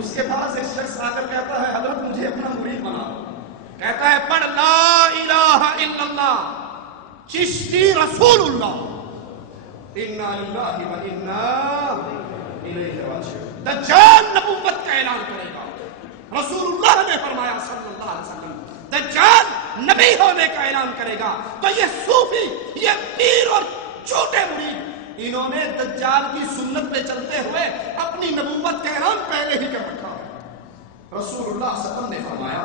اس کے پاس ایک شخص آ کر کہتا ہے حضرت مجھے اپنا مرید بنا دو. کہتا ہے پڑھ لا الہ الا اللہ چشتی رسول اللہ انا للہ و انا الیہ راجعون. دجال نبوت کا اعلان کرے گا. رسول اللہ نے فرمایا صلی اللہ علیہ وسلم دجال نبی ہونے کا اعلان کرے گا. تو یہ صوفی، یہ پیر اور چھوٹے مرید، انہوں نے دجال کی سنت پہ چلتے ہوئے اپنی نبوت کا اعلان پہلے ہی کر رکھا ہے. رسول اللہ صلی اللہ علیہ وسلم نے فرمایا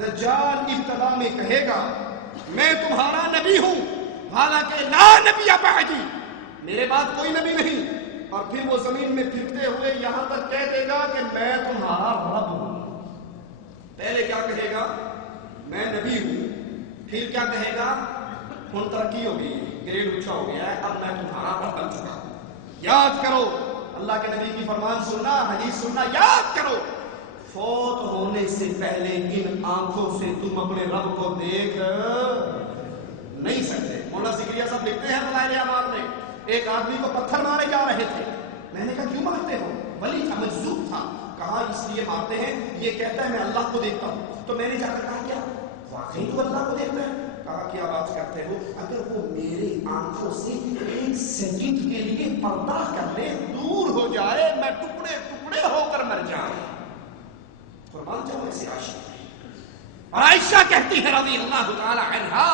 دجال ابتدا میں کہے گا میں تمہارا نبی ہوں حالانکہ لا نبی بعدی، میرے بعد کوئی نبی نہیں. اور پھر وہ زمین میں پھرتے ہوئے یہاں تک کہہ دے گا کہ میں تمہارا رب ہوں. پہلے کیا کہے گا؟ میں نبی ہوں. پھر کیا کہے گا؟ ہن ترقی ہو گئی، گریڈ اونچا ہو گیا ہے، اب میں تمہارا رب بن چکا ہوں. یاد کرو اللہ کے نبی کی فرمان سننا، حدیث سننا. یاد کرو فوت ہونے سے پہلے ان آنکھوں سے تم اپنے رب کو دیکھ نہیں سکتے. مولانا زکریا صاحب لکھتے ہیں فضائل اعمال میں ایک آدمی کو پتھر مارے جا رہے تھے. میں نے کہا کیوں مارتے ہو؟ ولی تھا، مجذوب تھا. کہا اس لیے مارتے ہیں یہ کہتا ہے میں اللہ کو دیکھتا ہوں. تو میں نے جا کر کہا کیا واقعی تو اللہ کو دیکھتا ہے؟ کہا کیا بات کرتے ہو؟ اگر وہ میرے آنکھوں سے ایک سیکنڈ کے لیے پردہ کر لے، دور ہو جائے، میں ٹکڑے ٹکڑے ہو کر مر جاؤں. قربان جاؤ ایسے عاشق. اور عائشہ کہتی ہے رضی اللہ تعالی عنہا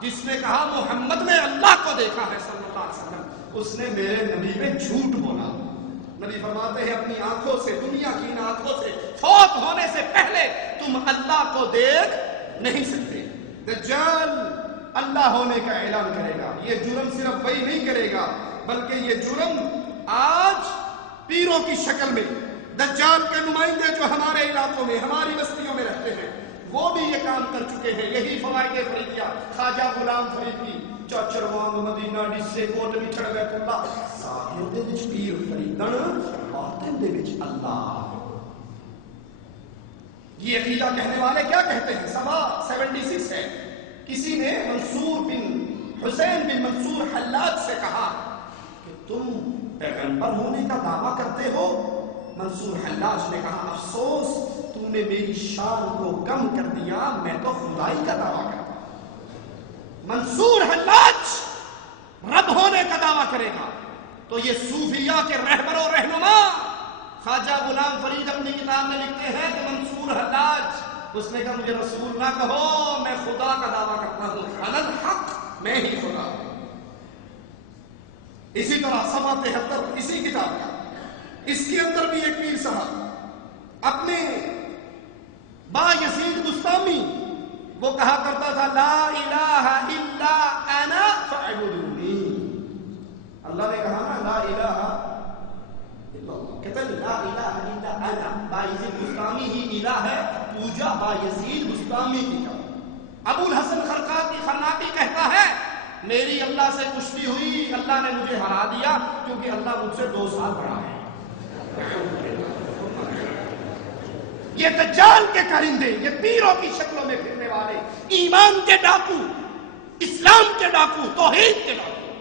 جس نے کہا محمد نے اللہ کو دیکھا ہے صلی اللہ علیہ وسلم، اس نے میرے نبی میں جھوٹ بولا. نبی فرماتے ہیں اپنی آنکھوں سے، دنیا کی ان آنکھوں سے فوت ہونے سے پہلے تم اللہ کو دیکھ نہیں سکتے. دجال اللہ ہونے کا اعلان کرے گا. یہ جرم صرف وہی نہیں کرے گا بلکہ یہ جرم آج پیروں کی شکل میں دجال کے نمائندے جو ہمارے علاقوں میں ہماری بستیوں میں رہتے ہیں وہ بھی یہ کام کر چکے ہیں. یہی فوائد فریدیہ خواجہ غلام فرید کی چاچروان مدینہ ڈسے کوٹ بھی چڑھ گئے اللہ ظاہر دے وچ پیر فریدن باطن دے وچ اللہ. یہ عقیدہ کہنے والے کیا کہتے ہیں؟ سوا 76 ہے. کسی نے منصور بن حسین بن منصور حلاج سے کہا کہ تم پیغمبر ہونے کا دعویٰ کرتے ہو. منصور حلاج نے کہا افسوس تم نے میری شان کو کم کر دیا، میں تو خدائی کا دعویٰ کرتا ہوں. منصور حلاج رب ہونے کا دعویٰ کرے گا تو یہ صوفیہ کے رہبر و رہنما خواجہ غلام فرید اپنی کتاب میں لکھتے ہیں کہ منصور حلاج اس نے کہا مجھے رسول نہ کہو، میں خدا کا دعویٰ کرتا ہوں، غلط حق میں ہی خدا ہوں. اسی طرح صفحہ 73 اسی کتاب کا اس کے اندر بھی ایک پیر صاحب اپنے با یزید بستامی وہ کہا کرتا تھا لا الہ الا انا فاعبدونی. اللہ نے کہا نا لا الہ الا اللہ، کہتا ہے لا الہ الا انا. با یزید بستامی ہی الہ ہے، پوجا با یزید بستامی کی کرو. ابو الحسن خرقاتی کہتا ہے میری اللہ سے کشتی ہوئی، اللہ نے مجھے ہرا دیا کیونکہ اللہ مجھ سے 2 سال بڑا ہے. یہ دجال کے کرندے، یہ پیروں کی شکلوں میں پھرنے والے، ایمان کے ڈاکو، اسلام کے ڈاکو، توحید کے ڈاکو.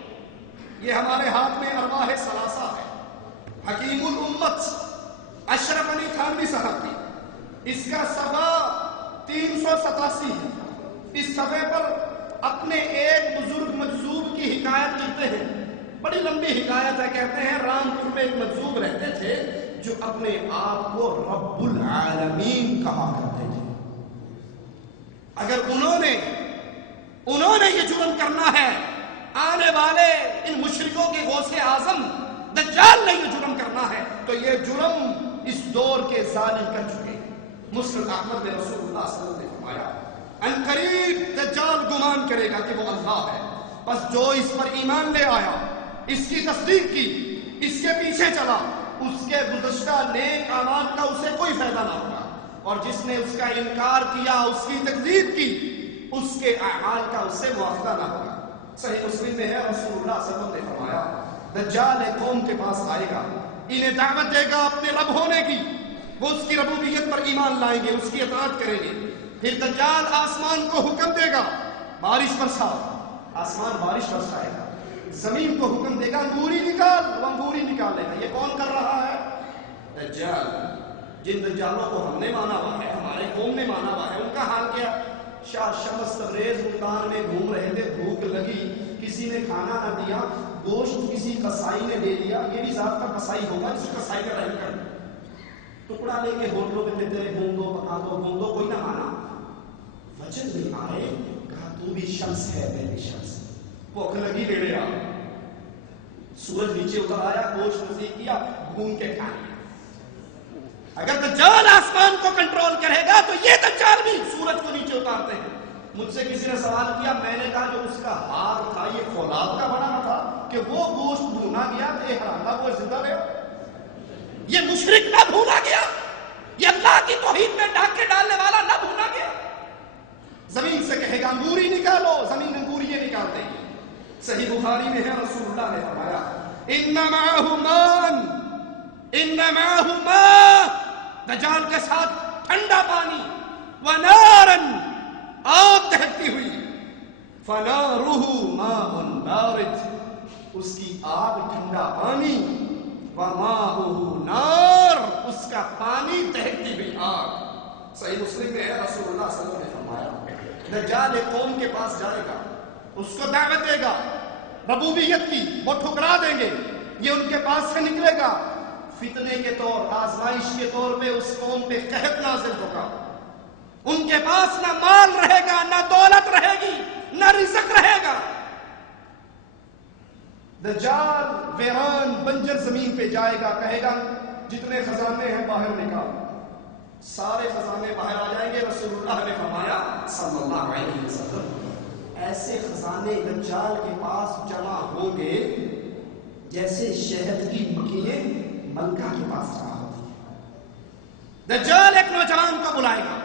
یہ ہمارے ہاتھ میں ارواح ثلاثہ ہے. حکیم الامت اشرف علی تھانوی صاحب کی اس کا صفحہ 387 ہے. اس صفحے پر اپنے ایک بزرگ مجذوب کی حکایت لکھتے ہیں. بڑی لمبی حکایت ہے. کہتے ہیں رامپور میں ایک مجذوب رہتے تھے جو اپنے آپ کو رب العالمین کہا کرتے تھے. اگر انہوں نے یہ جرم کرنا ہے، آنے والے ان مشرکوں کے غوث اعظم دجال نے یہ جرم کرنا ہے تو یہ جرم اس دور کے ظالم کر چکے ہیں. مسند احمد میں رسول اللہ صلی اللہ علیہ وسلم نے فرمایا ان قریب دجال گمان کرے گا کہ وہ اللہ ہے، بس جو اس پر ایمان لے آیا، اس کی تصدیق کی، اس کے پیچھے چلا، اس کے گزشتہ نیک اعمال کا اسے کوئی فائدہ نہ ہوگا، اور جس نے اس کا انکار کیا، اس کی تکذیب کی، اس کے اعمال کا اس سے موافقہ نہ ہوگا. صحیح مسلم میں ہے رسول اللہ صلی اللہ علیہ وسلم نے فرمایا دجال ایک قوم کے پاس آئے گا، انہیں دعوت دے گا اپنے رب ہونے کی، وہ اس کی ربوبیت پر ایمان لائیں گے، اس کی اطاعت کریں گے. پھر دجال آسمان کو حکم دے گا بارش برساؤ، آسمان بارش برسائے گا. زمین کو حکم دے گا انگوری نکال، وہ انگوری نکالے گا. یہ کون کر رہا ہے؟ دجال. جن دجالوں کو ہم نے مانا ہوا ہے، ہمارے قوم نے مانا ہوا ہے، ان کا حال کیا؟ شاہ شمس تبریز ملتان میں گھوم رہے تھے، بھوک لگی، کسی نے کھانا نہ دیا، گوشت کسی قصائی نے دے دیا، یہ بھی ذات کا قصائی ہوگا، اس قصائی کا رحم کر، ٹکڑا لے کے ہوٹلوں میں دیتے رہے، گھوم دو، پکا دو، گھوم دو، کوئی نہ مانا۔ وجد میں آئے، کہا تو بھی شمس ہے، میں بھی شمس، بھوک لگی لے لیا، سورج نیچے اتر آیا، گوشت نصیب کیا، گھوم کے کھا لیا۔ اگر دجال آسمان کو کنٹرول کرے گا تو یہ دجال بھی سورج کو نیچے اتارتے ہیں۔ مجھ سے کسی نے سوال کیا، میں نے کہا جو اس کا ہاتھ تھا یہ فولاد کا بنا تھا کہ وہ گوشت بھونا گیا تو یہ حرام کا گوشت زندہ رہا، یہ مشرک نہ بھونا گیا، یہ اللہ کی توحید میں ڈاکے ڈالنے والا نہ بھونا گیا۔ زمین سے کہے گا انگوری نکالو، زمین انگوری نکال دے گی۔ صحیح بخاری میں ہے، رسول اللہ نے فرمایا انما دجال کے ساتھ ٹھنڈا پانی ونارن، آگ دہتی ہوئی، فنارہ ماء بارد، اس کی آگ ٹھنڈا پانی، وماءہ نار، اس کا پانی دہتی ہوئی آگ۔ صحیح مسلم میں ہے، رسول اللہ صلی اللہ علیہ وسلم نے فرمایا دجال ایک قوم کے پاس جائے گا، اس کو دعوت دے گا ربوبیت کی، وہ ٹھکرا دیں گے، یہ ان کے پاس سے نکلے گا، فتنے کے طور، آزمائش کے طور پہ اس قوم پہ قحط نازل ہوگا، ان کے پاس نہ مال رہے گا، نہ دولت رہے گی، نہ رزق رہے گا۔ دجال ویران بنجر زمین پہ جائے گا، کہے گا جتنے خزانے ہیں باہر نکال، سارے خزانے باہر آ جائیں گے۔ رسول اللہ نے فرمایا صلی اللہ علیہ وسلم ایسے خزانے دجال کے پاس جمع ہوں گے جیسے شہد کی مکھیاں ملکہ کے پاس جمع ہوتی ہیں۔ دجال ایک نوجوان کو بلائے گا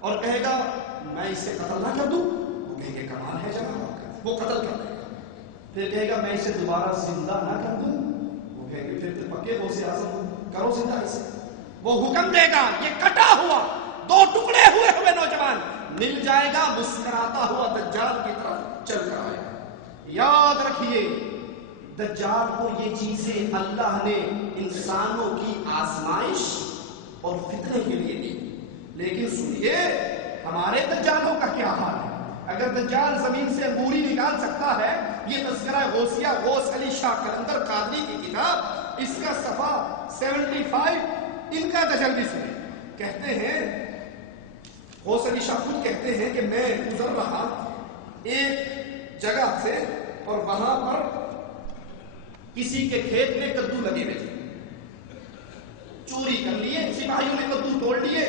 اور کہے گا میں اسے قتل نہ کر دوں، وہ کہے گا کمال ہے جناب، وہ قتل کر دے گا۔ پھر کہے گا میں اسے دوبارہ زندہ نہ کر دوں، وہ کہے گا پھر پکے غوث اعظم کرو زندہ اسے۔ وہ حکم دے گا، یہ کٹا ہوا دو ٹکڑے ہوئے نوجوان مل جائے گا، مسکراتا ہوا دجال کی طرف چل کر آئے گا۔ یاد رکھیے دجال کو یہ چیزیں اللہ نے انسانوں کی آزمائش اور فتنے کے لیے دی، لیکن سنیے ہمارے دجالوں کا کیا حال ہے۔ اگر دجال زمین سے انگوری نکال سکتا ہے، یہ تذکرہ غوثیہ غوث علی شاہ قلندر قادری کی کتاب، اس کا صفحہ 75 ان کا تجلی سنے، کہتے ہیں غوث علی شاہ خود کہتے ہیں کہ میں گزر رہا ایک جگہ سے اور وہاں پر کسی کے کھیت میں کدو لگے ہوئے تھے، چوری کر لیے، سپاہیوں نے کدو توڑ لیے،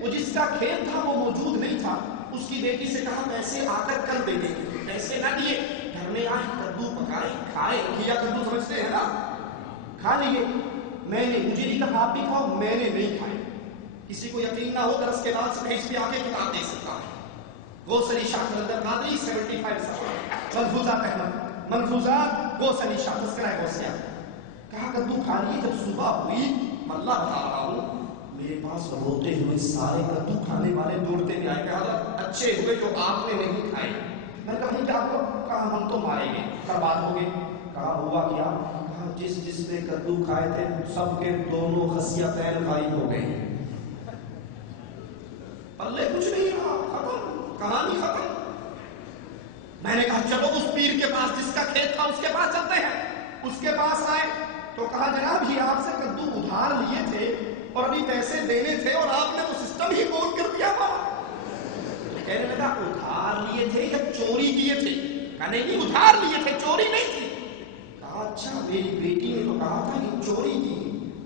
وہ جس کا کھیت تھا وہ موجود نہیں تھا، اس کی بیٹی سے کہا پیسے آ کر کل دے دیں، پیسے نہ دیے، گھر میں آئے کدو پکائے کھائے، کیا کدو سمجھتے ہیں نا، کھا لیے۔ میں نے مجھے نہیں کہا آپ بھی کھاؤ، میں نے نہیں کھائے۔ کسی کو یقین نہ ہو درس کے بعد سے اس پہ آگے کتاب دیکھ سکتا ہے، غوث علی شاہ قلندر قادری 75 صفحہ، ملفوظات احمد، ملفوظات غوث علی شاہ تذکرہ غوثیہ۔ کہا کدو کھا لیے، جب صبح ہوئی اللہ بتا رہا ہوں میرے پاس روتے ہوئے سارے کدو کھانے والے دوڑتے نہیں آئے، کہا اچھے ہوئے جو آپ نے نہیں کھائے۔ میں نے کہا بھائی کیا ہوا؟ کہا ہم تو ماریں گے، برباد ہو گئے۔ کہا ہوا کیا؟ کہا جس نے کدو کھائے تھے سب کے دونوں خصیتین غائب ہو گئے، پلے کچھ نہیں رہا، ختم، کہانی ختم۔ میں نے کہا چلو اس پیر کے پاس جس کا کھیت تھا اس کے پاس چلتے ہیں۔ اس کے پاس آئے تو کہا جناب یہ آپ سے کدو ادھار لیے تھے اور ابھی پیسے دینے تھے اور آپ نے وہ سسٹم ہی بول کر دیا تھا۔ کہنے لگا ادھار لیے تھے یا چوری کیے تھے؟ کہا نہیں ادھار لیے تھے، چوری نہیں تھی۔ کہا اچھا میری بیٹی نے تو کہا تھا کہ چوری کی،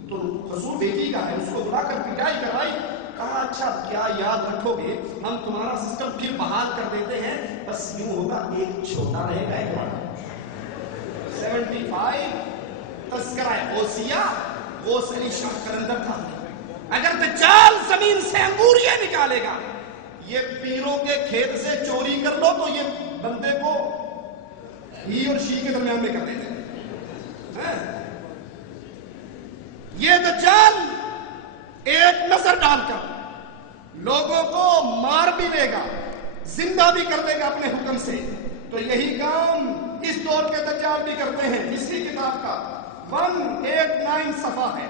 تو قصور بیٹی کا ہے، اس کو بلا کر پٹائی کرائی۔ کہا اچھا کیا یاد رکھو گے ہم تمہارا سسٹم پھر بحال کر دیتے ہیں، بس یوں ہوگا ایک چھوٹا رہے گا ایک بڑا۔ 75 تذکرہ غوثیہ غوث علی شاہ قلندر تھا۔ اگر دجال زمین سے انگوریاں نکالے گا، یہ پیروں کے کھیت سے چوری کر لو تو یہ بندے کو ہی اور شی کے درمیان میں کر دیتے ہیں۔ یہ دجال ایک نظر ڈال کر لوگوں کو مار بھی دے گا، زندہ بھی کر دے گا اپنے حکم سے۔ تو یہی کام اس دور کے دجال بھی کرتے ہیں۔ اسی کتاب کا 189 صفحہ ہے،